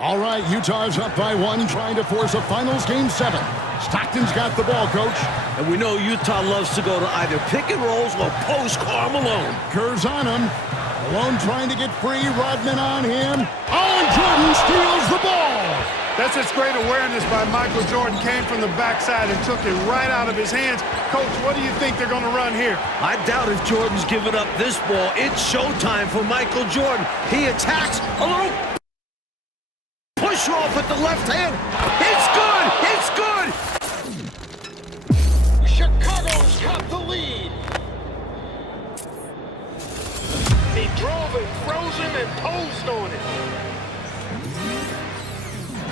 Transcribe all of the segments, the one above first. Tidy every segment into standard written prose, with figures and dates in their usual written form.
All right, Utah's up by 1, trying to force a finals game 7. Stockton's got the ball, Coach. And we know Utah loves to go to either pick and rolls or post Karl Malone. Kerr's on him. Malone trying to get free. Rodman on him. Oh, and Jordan steals the ball. That's just great awareness by Michael Jordan. Came from the backside and took it right out of his hands. Coach, what do you think they're going to run here? I doubt if Jordan's giving up this ball. It's showtime for Michael Jordan. He attacks a little push off with the left hand. It's good! It's good! Chicago's got the lead. He drove it, froze him, and posed on it.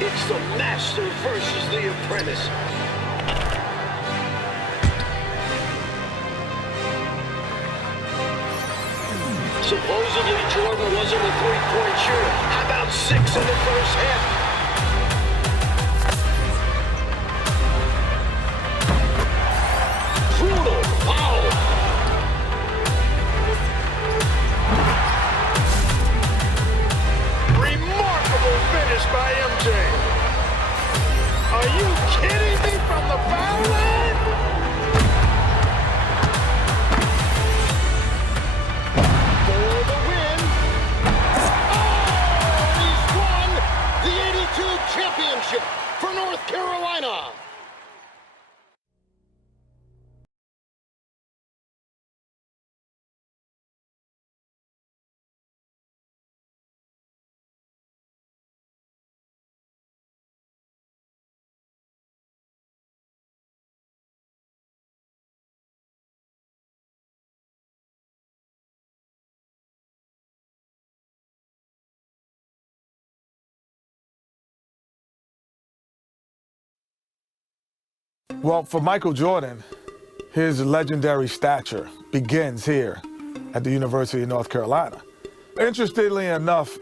It's the master versus the apprentice. Supposedly, Jordan wasn't a three-point shooter. How about 6 in the first half? Brutal foul. Remarkable finish by MJ. Are you kidding me from the foul line? For the win. Oh, he's won the 82 championship for North Carolina. Well, for Michael Jordan, his legendary stature begins here at the University of North Carolina. Interestingly enough,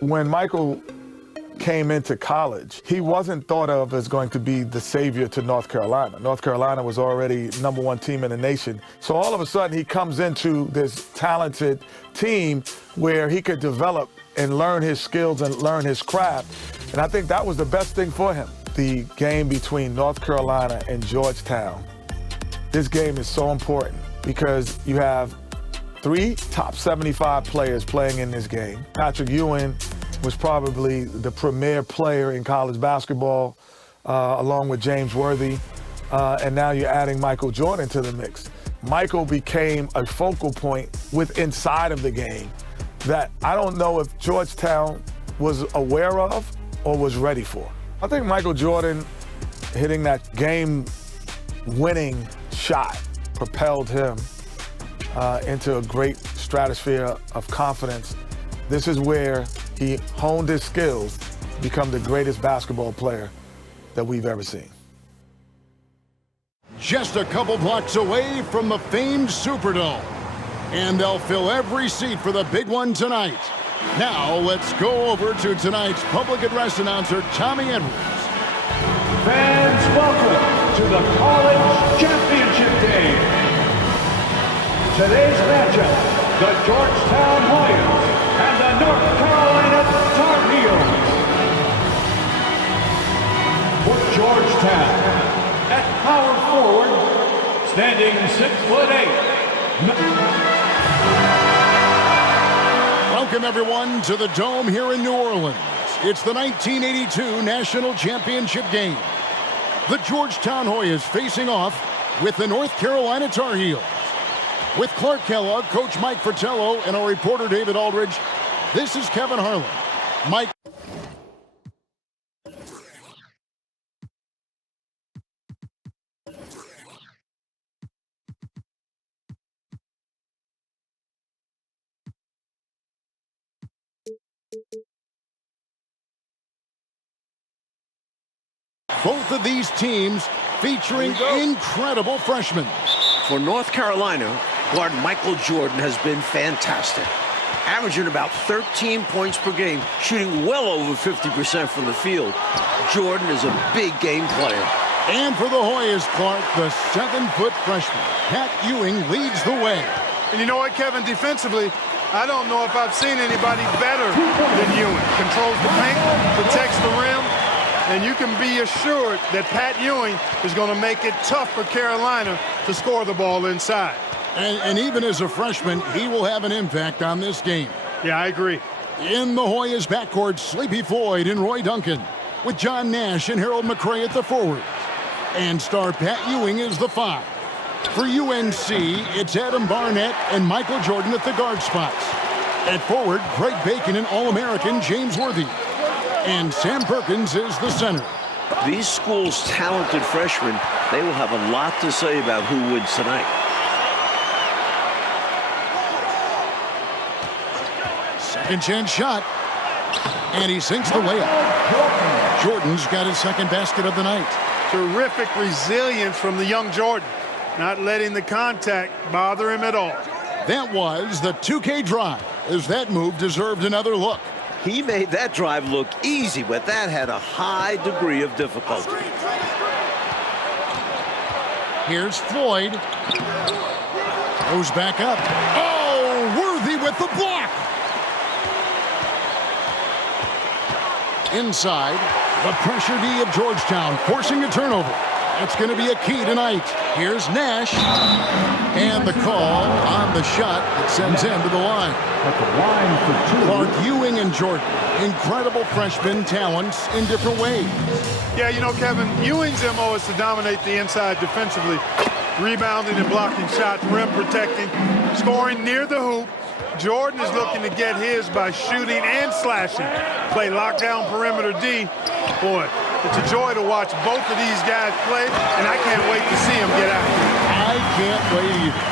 when Michael came into college, he wasn't thought of as going to be the savior to North Carolina. North Carolina was already #1 team in the nation. So all of a sudden, he comes into this talented team where he could develop and learn his skills and learn his craft. And I think that was the best thing for him. The game between North Carolina and Georgetown. This game is so important because you have 3 top 75 players playing in this game. Patrick Ewing was probably the premier player in college basketball, along with James Worthy. And now you're adding Michael Jordan to the mix. Michael became a focal point inside of the game that I don't know if Georgetown was aware of or was ready for. I think Michael Jordan hitting that game-winning shot propelled him into a great stratosphere of confidence. This is where he honed his skills to become the greatest basketball player that we've ever seen. Just a couple blocks away from the famed Superdome. And they'll fill every seat for the big one tonight. Now, let's go over to tonight's public address announcer, Tommy Edwards. Fans, welcome to the College Championship Game. Today's matchup, the Georgetown Hoyas and the North Carolina Tar Heels. For Georgetown, at power forward, standing 6'8". Welcome, everyone, to the Dome here in New Orleans. It's the 1982 National Championship game. The Georgetown Hoyas facing off with the North Carolina Tar Heels. With Clark Kellogg, Coach Mike Fratello, and our reporter David Aldridge, this is Kevin Harlan. Mike. Both of these teams featuring incredible freshmen. For North Carolina, guard Michael Jordan has been fantastic. Averaging about 13 points per game, shooting well over 50% from the field. Jordan is a big game player. And for the Hoyas, Clark, the 7-foot freshman, Pat Ewing, leads the way. And you know what, Kevin? Defensively, I don't know if I've seen anybody better than Ewing. Controls the paint, protects the rim, and you can be assured that Pat Ewing is going to make it tough for Carolina to score the ball inside. And even as a freshman, he will have an impact on this game. Yeah, I agree. In the Hoyas backcourt, Sleepy Floyd and Roy Duncan, with John Nash and Harold McRae at the forwards. And star Pat Ewing is the 5. For UNC, it's Adam Barnett and Michael Jordan at the guard spots. At forward, Greg Bacon and All-American James Worthy. And Sam Perkins is the center. These schools' talented freshmen, they will have a lot to say about who wins tonight. Second chance shot. And he sinks the layup. Jordan's got his second basket of the night. Terrific resilience from the young Jordan. Not letting the contact bother him at all. That was the 2K drive, as that move deserved another look. He made that drive look easy, but that had a high degree of difficulty. Here's Floyd. Goes back up. Oh, Worthy with the block. Inside, the pressure D of Georgetown, forcing a turnover. It's going to be a key tonight. Here's Nash. And the call on the shot that sends him to the line. At the line for 2. Clark, Ewing, and Jordan. Incredible freshman talents in different ways. Yeah, you know, Kevin, Ewing's MO is to dominate the inside defensively. Rebounding and blocking shots, rim protecting, scoring near the hoop. Jordan is looking to get his by shooting and slashing. Play lockdown perimeter D. Boy, it's a joy to watch both of these guys play, and I can't wait to see them get out here. I can't wait either.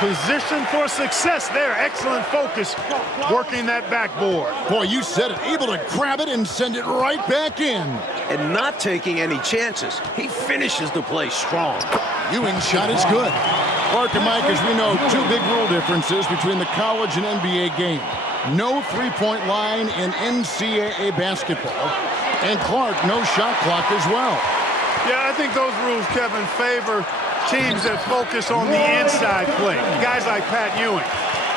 Position for success there. Excellent focus working that backboard. Boy, you said it. Able to grab it and send it right back in. And not taking any chances. He finishes the play strong. Ewing's shot is good. Clark and Mike, as we know, 2 big rule differences between the college and NBA game. No three-point line in NCAA basketball. And Clark, no shot clock as well. Yeah, I think those rules, Kevin, favor teams that focus on the inside play. Guys like Pat Ewing.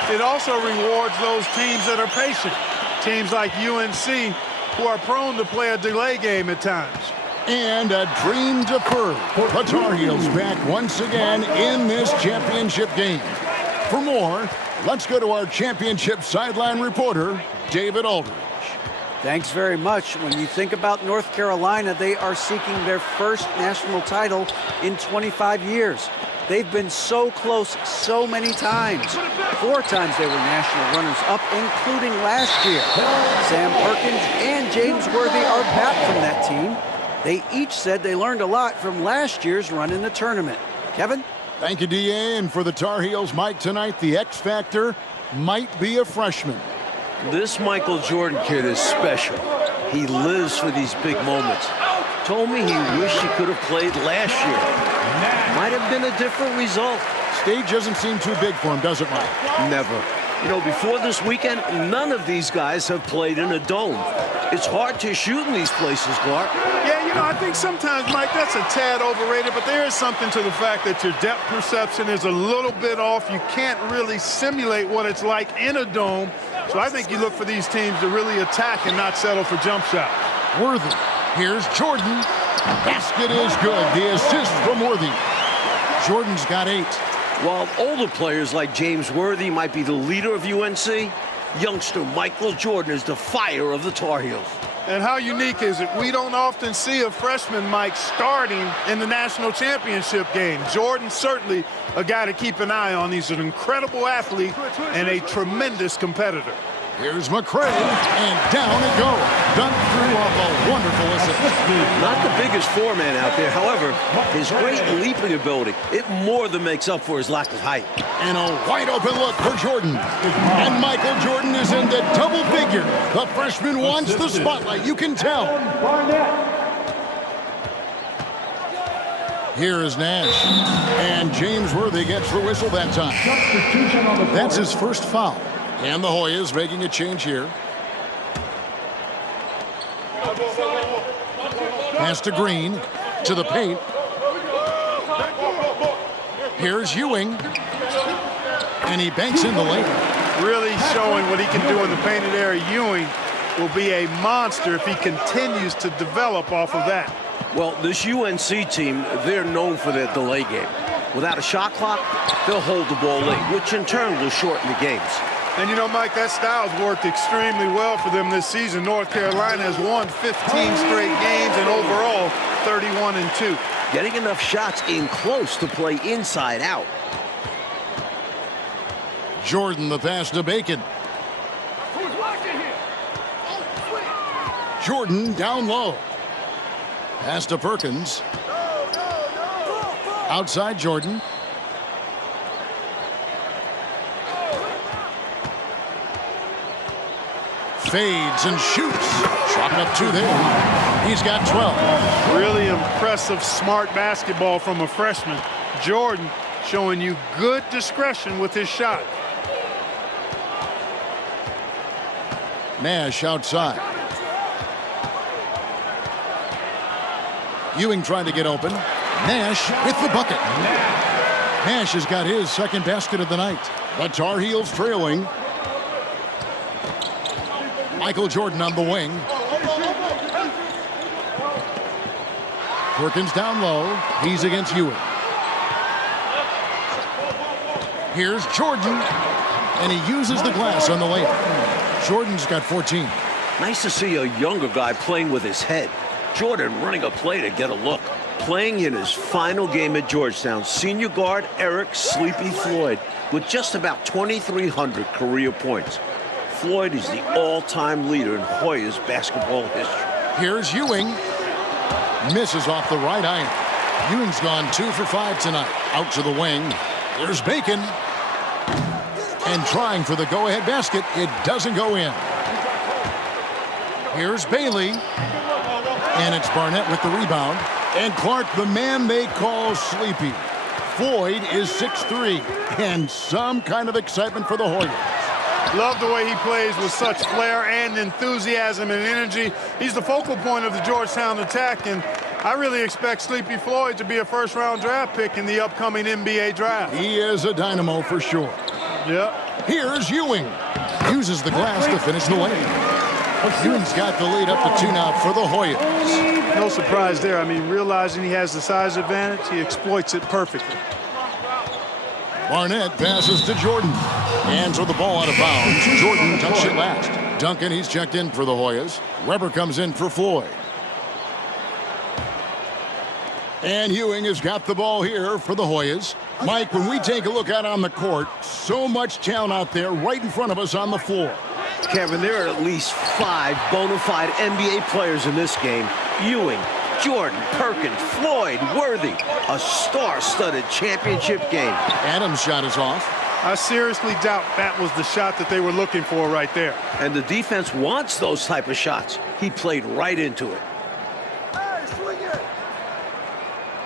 It also rewards those teams that are patient. Teams like UNC who are prone to play a delay game at times. And a dream deferred. The Tar Heels back once again in this championship game. For more, let's go to our championship sideline reporter, David Aldridge. Thanks very much. When you think about North Carolina, they are seeking their first national title in 25 years. They've been so close so many times. 4 times they were national runners-up, including last year. Sam Perkins and James Worthy are back from that team. They each said they learned a lot from last year's run in the tournament. Kevin? Thank you, D.A. And for the Tar Heels, Mike, tonight, the X factor might be a freshman. This Michael Jordan kid is special. He lives for these big moments. Told me he wished he could have played last year. Might have been a different result. Stage doesn't seem too big for him, does it, Mike? Never. You know, before this weekend, none of these guys have played in a dome. It's hard to shoot in these places, Clark. Yeah, you know, I think sometimes, Mike, that's a tad overrated, but there is something to the fact that your depth perception is a little bit off. You can't really simulate what it's like in a dome. So I think you look for these teams to really attack and not settle for jump shots. Worthy. Here's Jordan. Basket is good. The assist from Worthy. Jordan's got 8. While older players like James Worthy might be the leader of UNC, youngster Michael Jordan is the fire of the Tar Heels. And how unique is it? We don't often see a freshman, Mike, starting in the national championship game. Jordan certainly a guy to keep an eye on. He's an incredible athlete and a tremendous competitor. Here's McRae, and down it goes. Dunked through off a wonderful assist. Not the biggest foreman out there. However, his great leaping ability, it more than makes up for his lack of height. And a wide open look for Jordan. And Michael Jordan is into double figure. The freshman wants the spotlight, you can tell. Here is Nash. And James Worthy gets the whistle that time. That's his first foul. And the Hoyas making a change here. Pass to Green, to the paint. Here's Ewing. And he banks in the lane. really showing what he can do in the painted area. Ewing will be a monster if he continues to develop off of that. Well, this UNC team, they're known for their delay game. Without a shot clock, they'll hold the ball late, which in turn will shorten the games. And you know, Mike, that style's worked extremely well for them this season. North Carolina has won 15 straight games and overall 31-2. Getting enough shots in close to play inside out. Jordan, the pass to Bacon. Jordan down low. Pass to Perkins. Outside Jordan. Fades and shoots. Shot up two there. He's got 12. Really impressive, smart basketball from a freshman. Jordan showing you good discretion with his shot. Nash outside. Ewing trying to get open. Nash with the bucket. Nash has got his second basket of the night. The Tar Heels trailing. Michael Jordan on the wing. Perkins down low. He's against Ewing. Here's Jordan. And he uses the glass on the layup. Jordan's got 14. Nice to see a younger guy playing with his head. Jordan running a play to get a look. Playing in his final game at Georgetown, senior guard Eric "Sleepy" Floyd with just about 2,300 career points. Floyd is the all-time leader in Hoyas basketball history. Here's Ewing. Misses off the right iron. Ewing's gone 2 for 5 tonight. Out to the wing. There's Bacon. And trying for the go-ahead basket. It doesn't go in. Here's Bailey. And it's Barnett with the rebound. And Clark, the man they call Sleepy. Floyd is 6'3", and some kind of excitement for the Hoyas. Love the way he plays with such flair and enthusiasm and energy. He's the focal point of the Georgetown attack, and I really expect Sleepy Floyd to be a first-round draft pick in the upcoming NBA draft. He is a dynamo for sure. Yep. Here's Ewing. Uses the glass to finish the lane. Ewing's got the lead up to 2 now for the Hoyas. No surprise there. I mean, realizing he has the size advantage, he exploits it perfectly. Barnett passes to Jordan. And throw the ball out of bounds. Jordan touched it last. Duncan, he's checked in for the Hoyas. Weber comes in for Floyd. And Ewing has got the ball here for the Hoyas. Mike, when we take a look out on the court, so much talent out there right in front of us on the floor. Kevin, there are at least 5 bona fide NBA players in this game. Ewing, Jordan, Perkins, Floyd, Worthy. A star-studded championship game. Adams' shot is off. I seriously doubt that was the shot that they were looking for right there. And the defense wants those type of shots. He played right into it.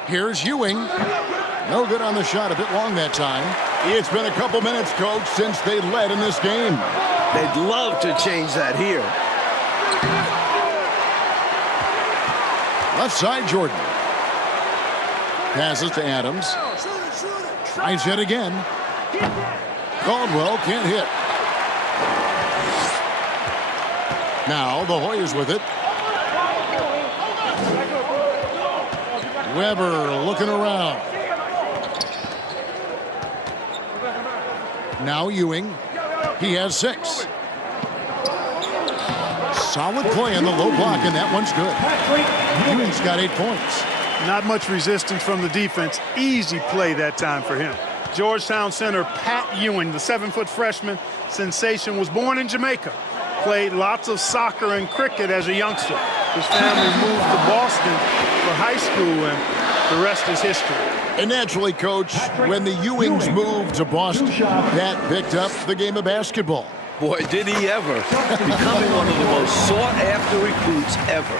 Here's Ewing. No good on the shot, a bit long that time. It's been a couple minutes, Coach, since they led in this game. They'd love to change that here. Left side, Jordan. Passes to Adams. Tries it again. Caldwell can't hit. Now the Hoyas with it. Weber looking around. Now Ewing. He has 6. Solid play on the low block, and that one's good. Ewing's got 8 points. Not much resistance from the defense. Easy play that time for him. Georgetown center Pat Ewing, the 7-foot freshman sensation, was born in Jamaica. Played lots of soccer and cricket as a youngster. His family moved to Boston for high school, and the rest is history. And naturally, Coach, when the Ewings moved to Boston, Pat picked up the game of basketball. Boy, did he ever. Becoming one of the most sought-after recruits ever.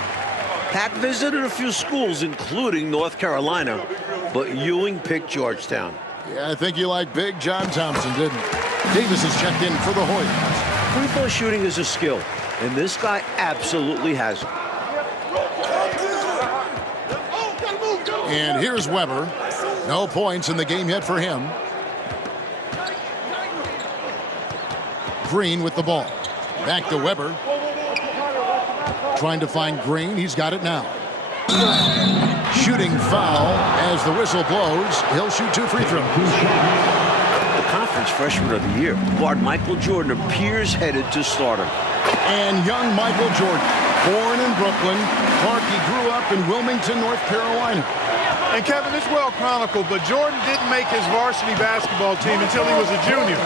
Pat visited a few schools, including North Carolina, but Ewing picked Georgetown. Yeah, I think you like Big John Thompson, didn't you? Davis is checked in for the Hoyas. Free-throw shooting is a skill, and this guy absolutely has it. And here's Weber. No points in the game yet for him. Green with the ball. Back to Weber. Trying to find Green. He's got it now. Shooting foul as the whistle blows. He'll shoot 2 free throws. The conference freshman of the year, guard Michael Jordan, appears headed to stardom. And young Michael Jordan, born in Brooklyn. Clarkie grew up in Wilmington, North Carolina. And Kevin, it's well chronicled, but Jordan didn't make his varsity basketball team until he was a junior.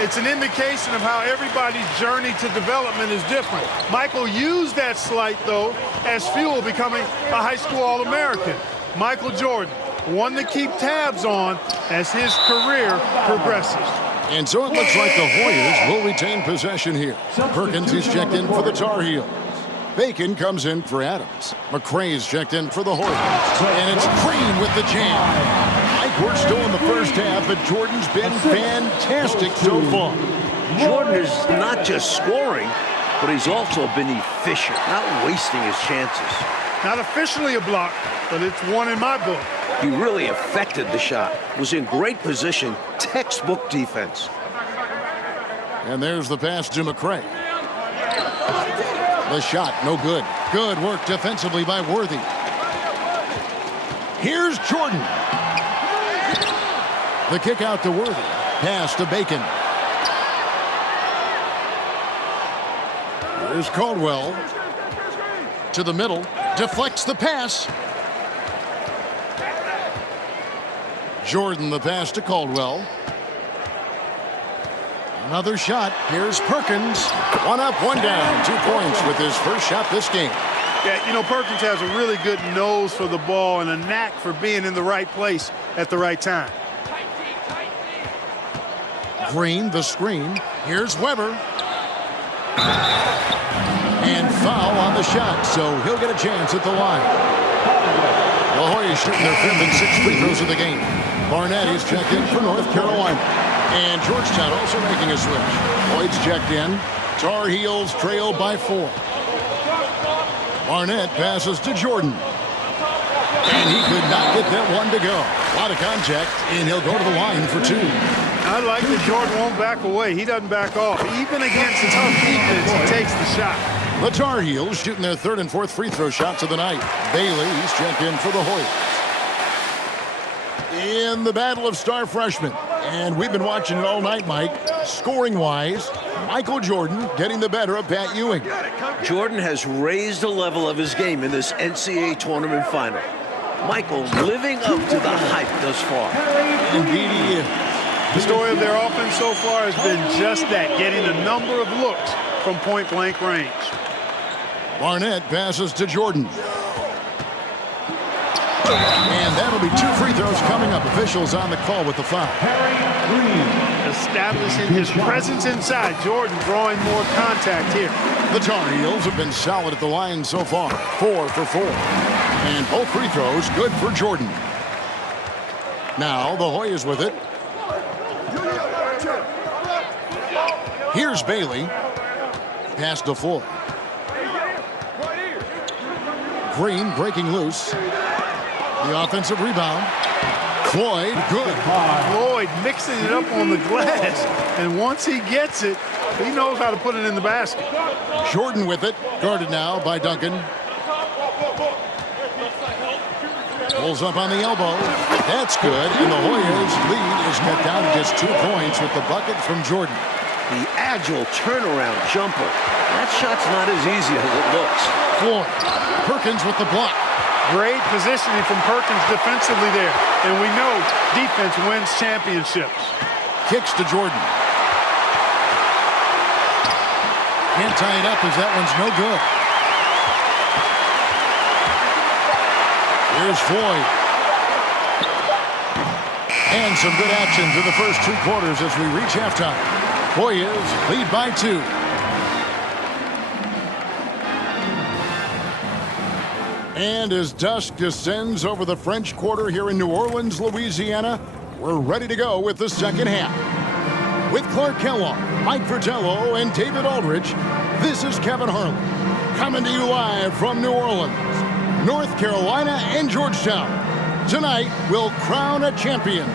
It's an indication of how everybody's journey to development is different. Michael used that slight, though, as fuel, becoming a high school All-American. Michael Jordan, one to keep tabs on as his career progresses. And so it looks like the Hoyas will retain possession here. Perkins is checked in for the Tar Heels. Bacon comes in for Adams. McRae's checked in for the Hoyas. And it's Green with the jam. Mike, we're still in the first half, but Jordan's been fantastic so far. Jordan is not just scoring, but he's also been efficient, not wasting his chances. Not officially a block, but it's one in my book. He really affected the shot, was in great position, textbook defense. And there's the pass to McRae. The shot, no good. Good work defensively by Worthy. Here's Jordan. The kick out to Worthy. Pass to Bacon. Here's Caldwell. To the middle. Deflects the pass. Jordan the pass to Caldwell. Another shot. Here's Perkins. 1 up, 1 down. 2 points with his first shot this game. Yeah, you know, Perkins has a really good nose for the ball and a knack for being in the right place at the right time. Green, the screen. Here's Weber. And foul on the shot, so he'll get a chance at the line. The Hoyas shooting their 5th and 6th free throws of the game. Barnett is checked in for North Carolina. And Georgetown also making a switch. Lloyd's checked in. Tar Heels trail by 4. Barnett passes to Jordan. And he could not get that one to go. A lot of contact, and he'll go to the line for 2. I like that Jordan won't back away. He doesn't back off. Even against a tough defense, he takes the shot. The Tar Heels shooting their 3rd and 4th free throw shots of the night. Bailey, he's checked in for the Hoyas. In the battle of star freshmen. And we've been watching it all night, Mike. Scoring-wise, Michael Jordan getting the better of Pat Ewing. Jordan has raised the level of his game in this NCAA tournament final. Michael living up to the hype thus far. Indeed he is. The story of their offense so far has been just that, getting a number of looks from point-blank range. Barnett passes to Jordan. And that'll be 2 free throws coming up. Officials on the call with the foul. Establishing his presence inside. Jordan drawing more contact here. The Tar Heels have been solid at the line so far. 4 for 4. And both free throws good for Jordan. Now the Hoyas with it. Here's Bailey. Pass to Floyd. Green breaking loose. The offensive rebound. Floyd, good. Floyd mixing it up on the glass. And once he gets it, he knows how to put it in the basket. Jordan with it. Guarded now by Duncan. Pulls up on the elbow. That's good. And the Hoyas' lead is cut down to just 2 points with the bucket from Jordan. The agile turnaround jumper. That shot's not as easy as it looks. Floyd. Perkins with the block. Great positioning from Perkins defensively there. And we know defense wins championships. Kicks to Jordan. Can't tie it up as that one's no good. Here's Floyd. And some good action to the first 2 quarters as we reach halftime. Hoyas lead by 2. And as dusk descends over the French Quarter here in New Orleans, Louisiana, we're ready to go with the second half. With Clark Kellogg, Mike Fratello, and David Aldridge, this is Kevin Harlan, coming to you live from New Orleans, North Carolina, and Georgetown. Tonight, we'll crown a champion.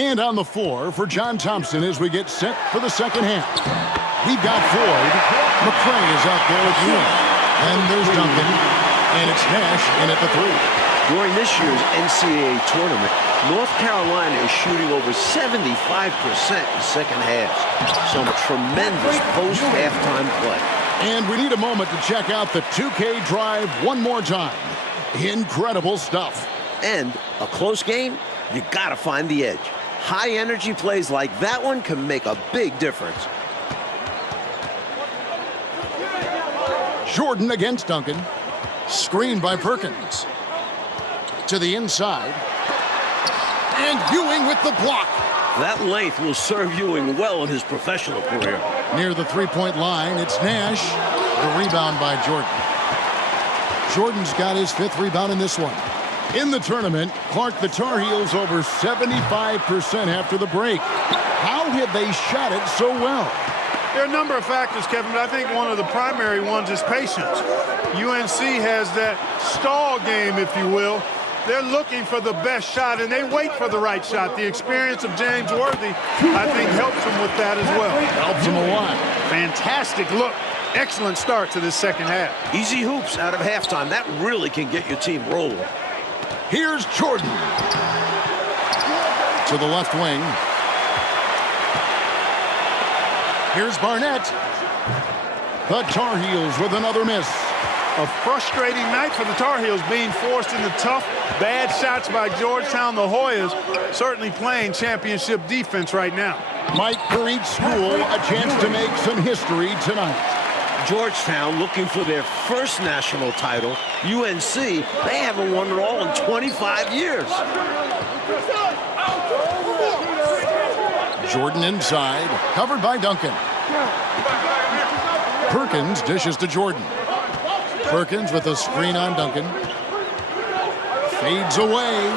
And on the floor for John Thompson as we get set for the second half. We've got Floyd. McCray is out there with Ewing. And there's Duncan. And it's Nash in at the three. During this year's NCAA tournament, North Carolina is shooting over 75% in second halves. Some tremendous post-halftime play. And we need a moment to check out the 2K drive one more time. Incredible stuff. And a close game, you gotta find the edge. High energy plays like that one can make a big difference. Jordan against Duncan. Screened by Perkins. To the inside. And Ewing with the block. That length will serve Ewing well in his professional career. Near the three-point line, it's Nash. The rebound by Jordan. Jordan's got his 5th rebound in this one. In the tournament, Clark, the Tar Heels over 75% after the break. How have they shot it so well? There are a number of factors, Kevin, but I think one of the primary ones is patience. UNC has that stall game, if you will. They're looking for the best shot, and they wait for the right shot. The experience of James Worthy, I think, helps them with that as well. Helps them a lot. Fantastic look. Excellent start to this second half. Easy hoops out of halftime. That really can get your team rolling. Here's Jordan. To the left wing. Here's Barnett. The Tar Heels with another miss. A frustrating night for the Tar Heels, being forced into tough, bad shots by Georgetown. The Hoyas certainly playing championship defense right now. Mike, for each school, a chance to make some history tonight. Georgetown looking for their first national title. UNC, they haven't won it all in 25 years. Jordan inside, covered by Duncan. Perkins dishes to Jordan. Perkins with a screen on Duncan. Fades away.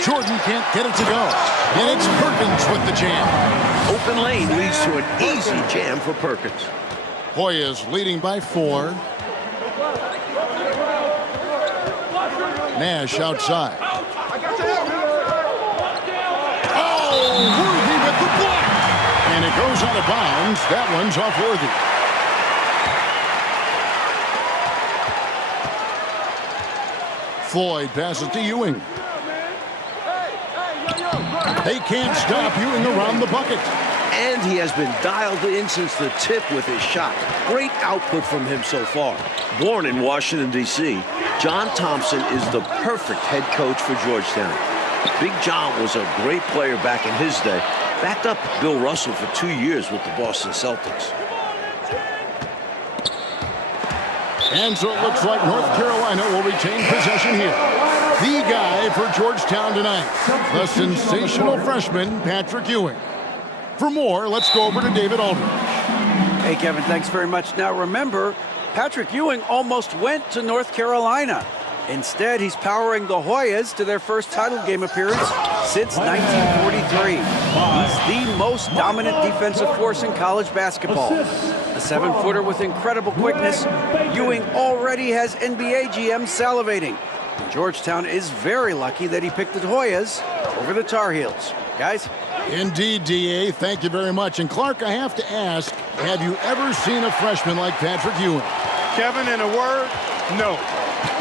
Jordan can't get it to go. And it's Perkins with the jam. Open lane leads to an easy jam for Perkins. Hoyas leading by 4. Nash outside. Oh, Worthy with the block. And it goes out of bounds. That one's off Worthy. Floyd passes to Ewing. They can't stop Ewing around the bucket. And he has been dialed in since the tip with his shot. Great output from him so far. Born in Washington, D.C., John Thompson is the perfect head coach for Georgetown. Big John was a great player back in his day. Backed up Bill Russell for 2 years with the Boston Celtics. And so it looks like North Carolina will retain possession here. The guy for Georgetown tonight, the sensational freshman, Patrick Ewing. For more, let's go over to David Aldridge. Hey, Kevin, thanks very much. Now, remember, Patrick Ewing almost went to North Carolina. Instead, he's powering the Hoyas to their first title game appearance since 1943. He's the most dominant defensive force in college basketball. A 7-footer with incredible quickness, Ewing already has NBA GMs salivating. Georgetown is very lucky that he picked the Hoyas over the Tar Heels. Guys? Indeed, D.A., thank you very much. And Clark, I have to ask, have you ever seen a freshman like Patrick Ewing? Kevin, in a word, no.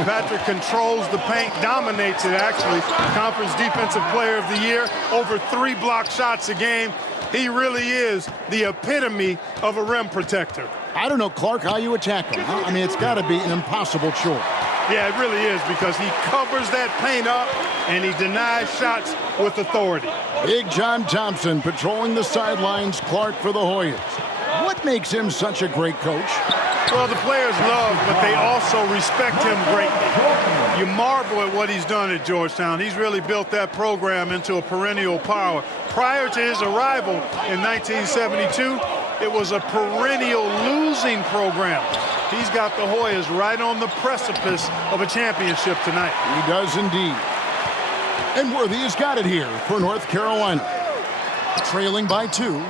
Patrick controls the paint, dominates it actually. Conference Defensive Player of the Year, over 3 block shots a game. He really is the epitome of a rim protector. I don't know, Clark, how you attack him. Huh? I mean, it's got to be an impossible chore. Yeah, it really is, because he covers that paint up and he denies shots with authority. Big John Thompson patrolling the sidelines, Clark for the Hoyas. What makes him such a great coach? Well, the players love, but they also respect him greatly. You marvel at what he's done at Georgetown. He's really built that program into a perennial power. Prior to his arrival in 1972, it was a perennial losing program. He's got the Hoyas right on the precipice of a championship tonight. He does indeed. And Worthy has got it here for North Carolina. Trailing by 2.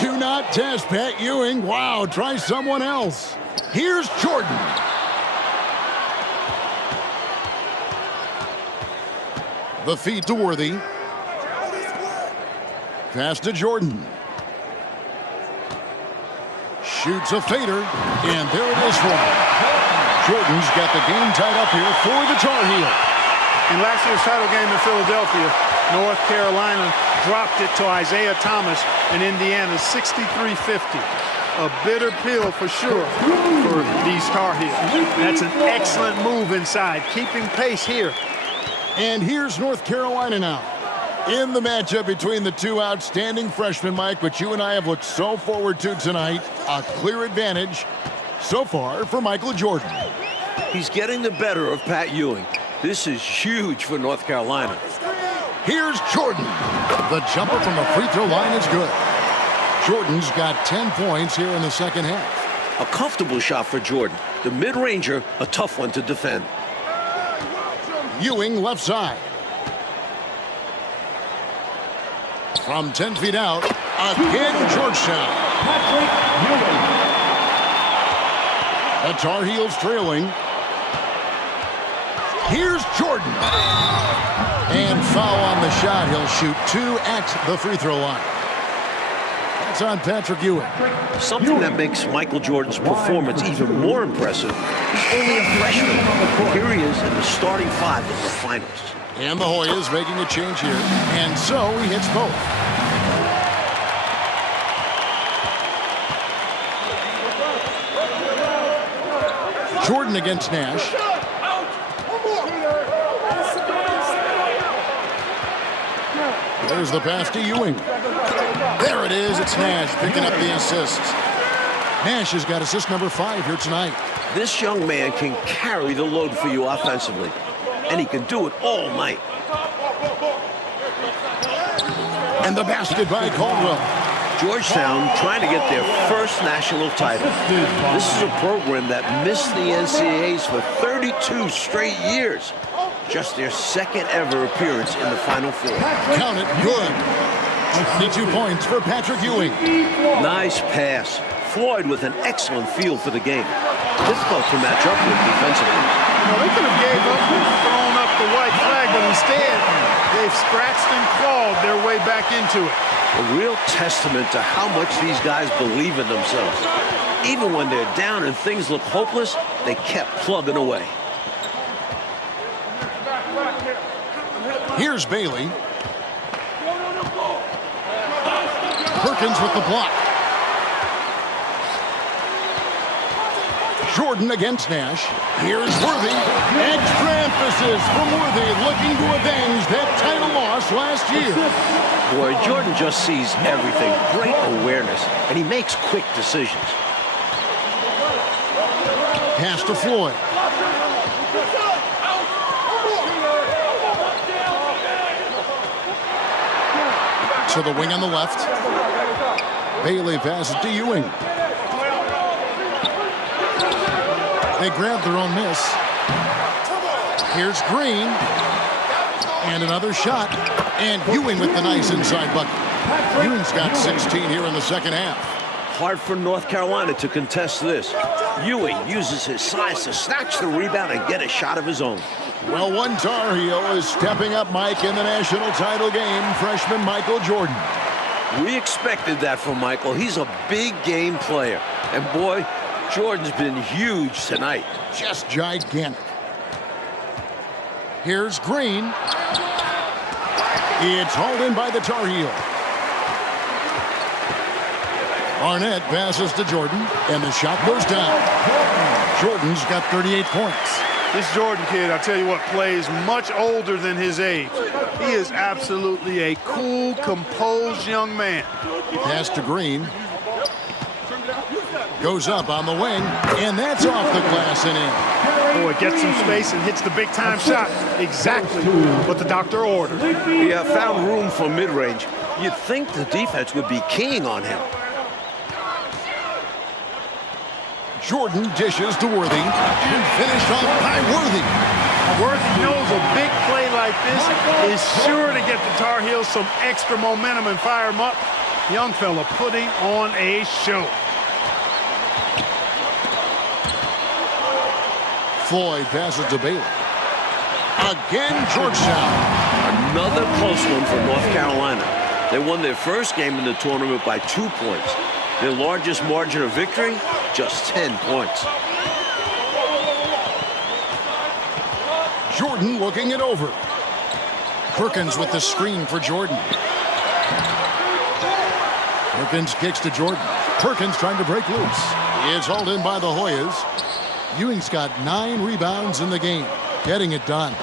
Do not test Pat Ewing. Wow, try someone else. Here's Jordan. The feed to Worthy. pass to Jordan. Shoots a fader, and there it is for him. Jordan's got the game tied up here for the Tar Heels. In last year's title game in Philadelphia, North Carolina dropped it to Isaiah Thomas in Indiana, 63-50. A bitter pill for sure for these Tar Heels. That's an excellent move inside, keeping pace here. And here's North Carolina now. In the matchup between the two outstanding freshmen, Mike, which you and I have looked so forward to tonight, a clear advantage so far for Michael Jordan. He's getting the better of Pat Ewing. This is huge for North Carolina. Here's Jordan. The jumper from the free throw line is good. Jordan's got 10 points here in the second half. A comfortable shot for Jordan. The mid-ranger, a tough one to defend. Ewing left side. From 10 feet out, again Georgetown. The Tar Heels trailing. Here's Jordan. And foul on the shot. He'll shoot 2 at the free throw line. That's on Patrick Ewing. Something that makes Michael Jordan's performance even more impressive. He's only a freshman. Here he is in the starting 5 of the finals. And the Hoyas making a change here. And so he hits both. Jordan against Nash. There's the pass to Ewing. There it is. It's Nash picking up the assist. Nash has got assist number 5 here tonight. This young man can carry the load for you offensively, and he can do it all night. And the basket by Caldwell. Georgetown trying to get their first national title. This is a program that missed the NCAAs for 32 straight years. Just their second ever appearance in the Final Four. Count it, good. 22 points for Patrick Ewing. Nice pass. Floyd with an excellent feel for the game. Difficult to match up with defensively. They could have gave up and thrown up the white flag, but instead, they've scratched and clawed their way back into it. A real testament to how much these guys believe in themselves. Even when they're down and things look hopeless, they kept plugging away. Here's Bailey. Perkins with the block. Jordan against Nash. Here's Worthy. Extra emphasis from Worthy, looking to avenge that title loss last year. Boy, Jordan just sees everything. Great awareness, and he makes quick decisions. Pass to Floyd. To the wing on the left. Bailey passes to Ewing. They grab their own miss. Here's Green. And another shot. And Ewing with the nice inside bucket. Ewing's got 16 here in the second half. Hard for North Carolina to contest this. Ewing uses his size to snatch the rebound and get a shot of his own. Well, one Tar Heel is stepping up, Mike, in the national title game. Freshman Michael Jordan. We expected that from Michael. He's a big game player. And boy, Jordan's been huge tonight. Just gigantic. Here's Green. It's hauled in by the Tar Heel. Arnett passes to Jordan, and the shot goes down. Jordan's got 38 points. This Jordan kid, I tell you what, plays much older than his age. He is absolutely a cool, composed young man. Pass to Green. Goes up on the wing, and that's off the glass and in. Boy, gets some space and hits the big-time shot. Exactly what the doctor ordered. He found room for mid-range. You'd think the defense would be keying on him. Jordan dishes to Worthy, and finished off by Worthy. Worthy knows a big play like this is sure to get the Tar Heels some extra momentum and fire them up. Young fella putting on a show. Floyd passes to Bailey. Again, Georgetown. Another close one for North Carolina. They won their first game in the tournament by 2 points. Their largest margin of victory, just 10 points. Jordan looking it over. Perkins with the screen for Jordan. Perkins kicks to Jordan. Perkins trying to break loose. He is hauled in by the Hoyas. Ewing's got 9 rebounds in the game, getting it done.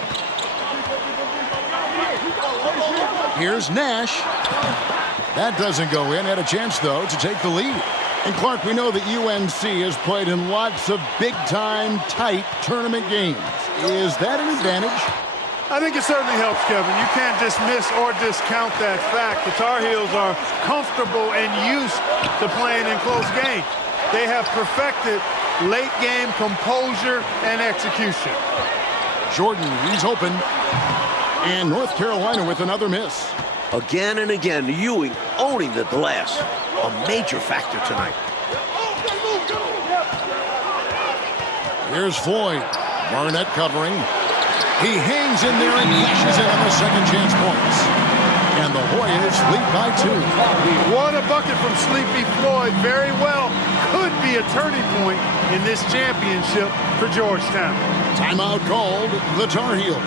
Here's Nash. That doesn't go in. Had a chance, though, to take the lead. And, Clark, we know that UNC has played in lots of big-time, tight tournament games. Is that an advantage? I think it certainly helps, Kevin. You can't dismiss or discount that fact. The Tar Heels are comfortable and used to playing in close games. They have perfected late-game composure and execution. Jordan, he's open. And North Carolina with another miss. Again and again, Ewing owning the glass. A major factor tonight. Here's Floyd. Barnett covering. He hangs in there and cashes in on the second chance points. And the Hoyas lead by 2. What a bucket from Sleepy Floyd. Very well could be a turning point in this championship for Georgetown. Timeout called the Tar Heels.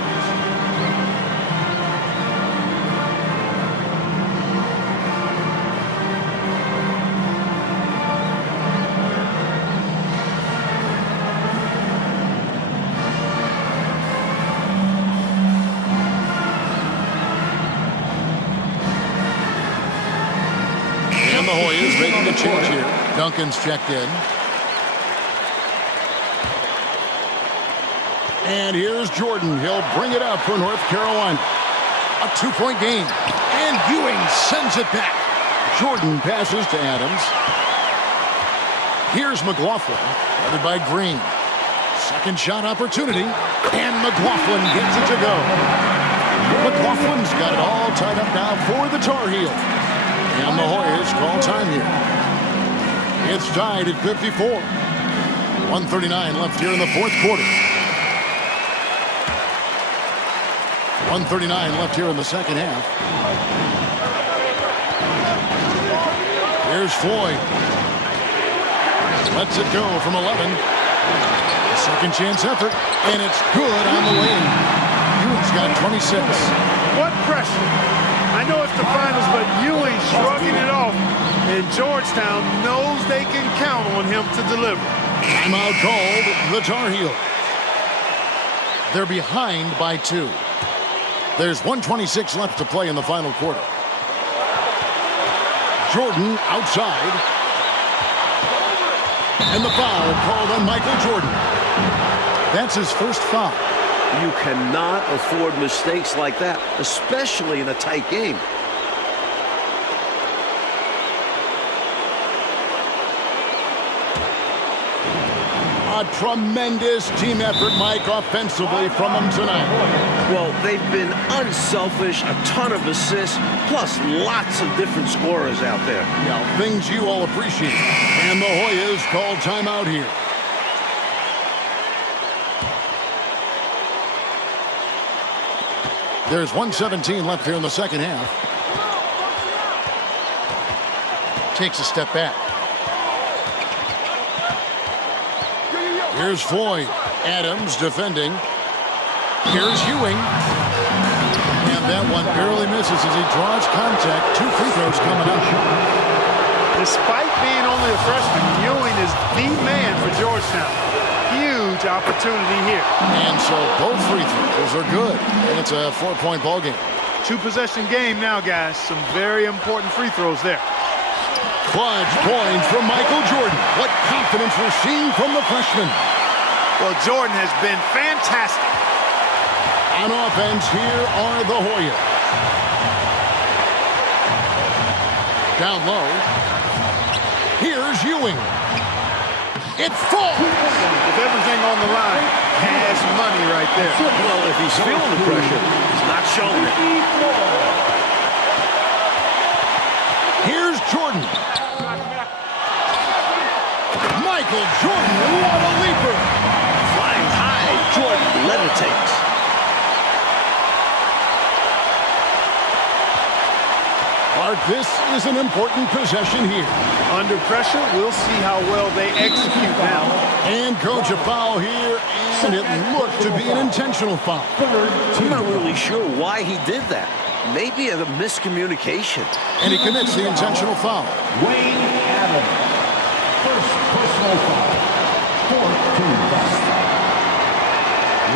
The Hoyas making a change here. Duncan's checked in. And here's Jordan. He'll bring it up for North Carolina. A 2-point game. And Ewing sends it back. Jordan passes to Adams. Here's McLaughlin, headed by Green. Second shot opportunity. And McLaughlin gets it to go. McLaughlin's got it all tied up now for the Tar Heels. And the Hoyas call time here. It's tied at 54. 1:39 left here in the fourth quarter. 1:39 left here in the second half. Here's Floyd. Lets it go from 11. Second chance effort, and it's good on the way. Ewing's got 26. What pressure. I know it's the finals, but Ewing shrugging it off. And Georgetown knows they can count on him to deliver. Timeout called the Tar Heels. They're behind by 2. There's 1:26 left to play in the final quarter. Jordan outside. And the foul called on Michael Jordan. That's his first foul. You cannot afford mistakes like that, especially in a tight game. A tremendous team effort, Mike, offensively from them tonight. Well, they've been unselfish, a ton of assists, plus lots of different scorers out there. Yeah, things you all appreciate. And the Hoyas call timeout here. There's 1:17 left here in the second half. Takes a step back. Here's Floyd. Adams defending. Here's Ewing. And that one barely misses as he draws contact. 2 free throws coming up. Despite being only a freshman, Ewing is the man for Georgetown. Huge opportunity here. And so both free throws are good. And it's a 4-point ball game. 2-possession game now, guys. Some very important free throws there. Clutch points from Michael Jordan. What confidence we're seeing from the freshman. Well, Jordan has been fantastic. On offense, here are the Hoyas. Down low. Here's Ewing. It falls. With everything on the line, cash money right there. Well, if he's feeling the pressure, he's not showing it. Here's Jordan. Michael Jordan, what a leaper. Flying high, Jordan levitates. Clark, This is an important possession here. Under pressure, we'll see how well they execute now. And coach, a foul here, and it looked to be an intentional foul. I'm not really sure why he did that. Maybe a miscommunication. And he commits the intentional foul. Wayne Adams. First personal foul. 4-2.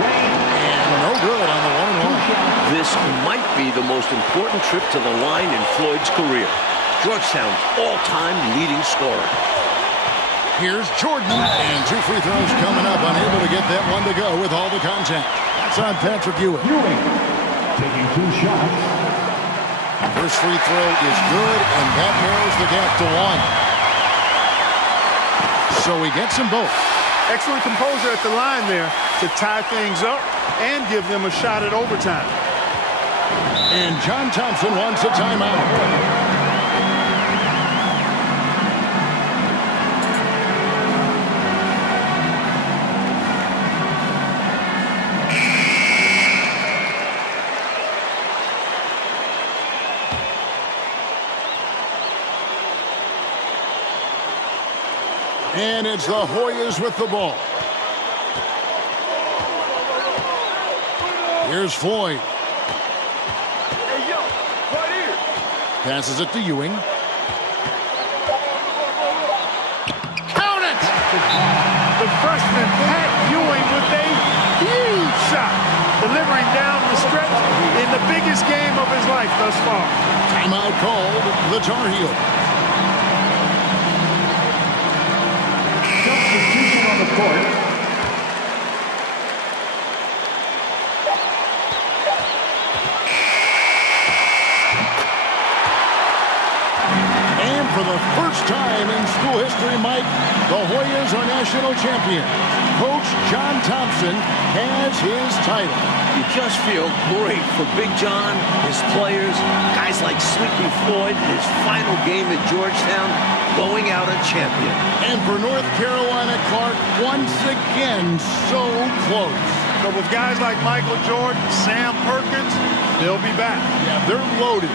Wayne And no good on the 1-and-1. This might be the most important trip to the line in Floyd's career. Georgetown's all-time leading scorer. Here's Jordan, and 2 free throws coming up, unable to get that one to go with all the contact. That's on Patrick Ewing. Ewing taking 2 shots. First free throw is good, and that narrows the gap to 1. So he gets them both. Excellent composure at the line there to tie things up and give them a shot at overtime. And John Thompson wants a timeout. And it's the Hoyas with the ball. Here's Floyd. Passes it to Ewing. Count it! The freshman, Pat Ewing, with a huge shot, delivering down the stretch in the biggest game of his life thus far. Timeout called, the Tar Heels. Substitution on the court. And for the first time in school history, Mike, the Hoyas are national champions. Coach John Thompson has his title. You just feel great for Big John, his players, guys like Sleepy Floyd, his final game at Georgetown, going out a champion. And for North Carolina, Clark, once again, so close. But with guys like Michael Jordan, Sam Perkins, they'll be back. Yeah, they're loaded.